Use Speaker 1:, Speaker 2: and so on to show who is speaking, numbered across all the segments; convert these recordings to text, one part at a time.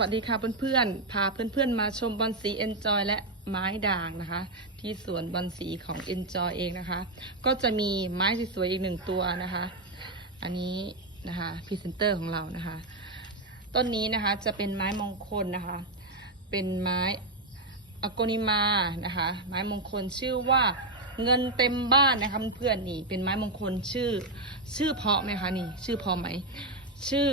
Speaker 1: วัสดีค่ะเพื่อนๆ พาเพื่อนๆ มาชมบอลสี Enjoy และไม้ด่างนะคะ ที่สวนบอลสีของ Enjoy เองนะคะ ก็จะมีไม้สวยๆอีกหนึ่งตัวนะคะ อันนี้นะคะพรีเซนเตอร์ของเรานะคะ ต้นนี้นะคะจะเป็นไม้มงคลนะคะ เป็นไม้อโกนิมานะคะ ไม้มงคลชื่อว่าเงินเต็มบ้านนะคะเพื่อนๆนี่เป็นไม้มงคลชื่อชื่อเพาะไหมคะนี่ชื่อเพราะไหม ชื่อ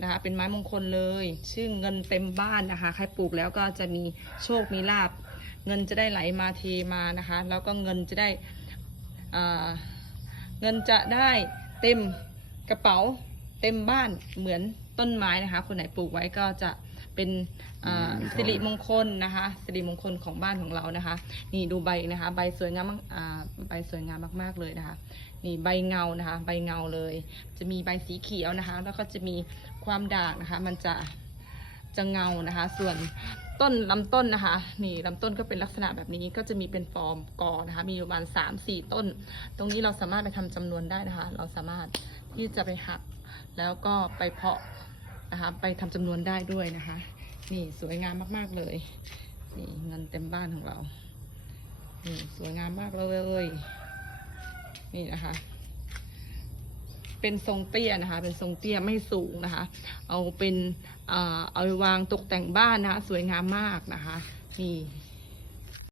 Speaker 1: นะคะเป็นไม้มงคลเลย ชื่อเงินเต็มบ้านนะคะ ใครปลูกแล้วก็จะมีโชคมีลาบ เงินจะได้ไหลมาเทมานะคะ แล้วก็เงินจะได้เงินจะได้เต็มกระเป๋าเต็มบ้านเหมือนต้นไม้นะคะ คนไหนปลูกไว้ก็จะ เป็นอ่าสิริมงคลนะคะสิริมงคลของบ้านของเรานะคะ นี่ดูใบนะคะ ใบสวยงามมากอ่าใบสวยงามมากๆเลยนะคะ นี่ใบเงานะคะ ใบเงาเลย จะมีใบสีเขียวนะคะ แล้วก็จะมีความด่างนะคะ มันจะจะเงานะคะ ส่วนต้นลำต้นนะคะ นี่ลำต้นก็เป็นลักษณะแบบนี้ก็จะมีเป็นฟอร์มกอนะคะ มีอยู่ประมาณสามสี่ต้น ตรงนี้เราสามารถไปทำจำนวนได้นะคะ เราสามารถที่จะไปหัก แล้วก็ไปเพาะ นะคะไปทำจำนวนได้ด้วยนะคะ นี่สวยงามมากๆเลยนี่เงินเต็มบ้านของเรานี่สวยงามมากเลยนี่นะคะ เป็นทรงเตี้ยนะคะ เป็นทรงเตี้ยไม่สูงนะคะ เอาเป็นอ่าเอาไปวางตกแต่งบ้านนะคะ สวยงามมากนะคะนี่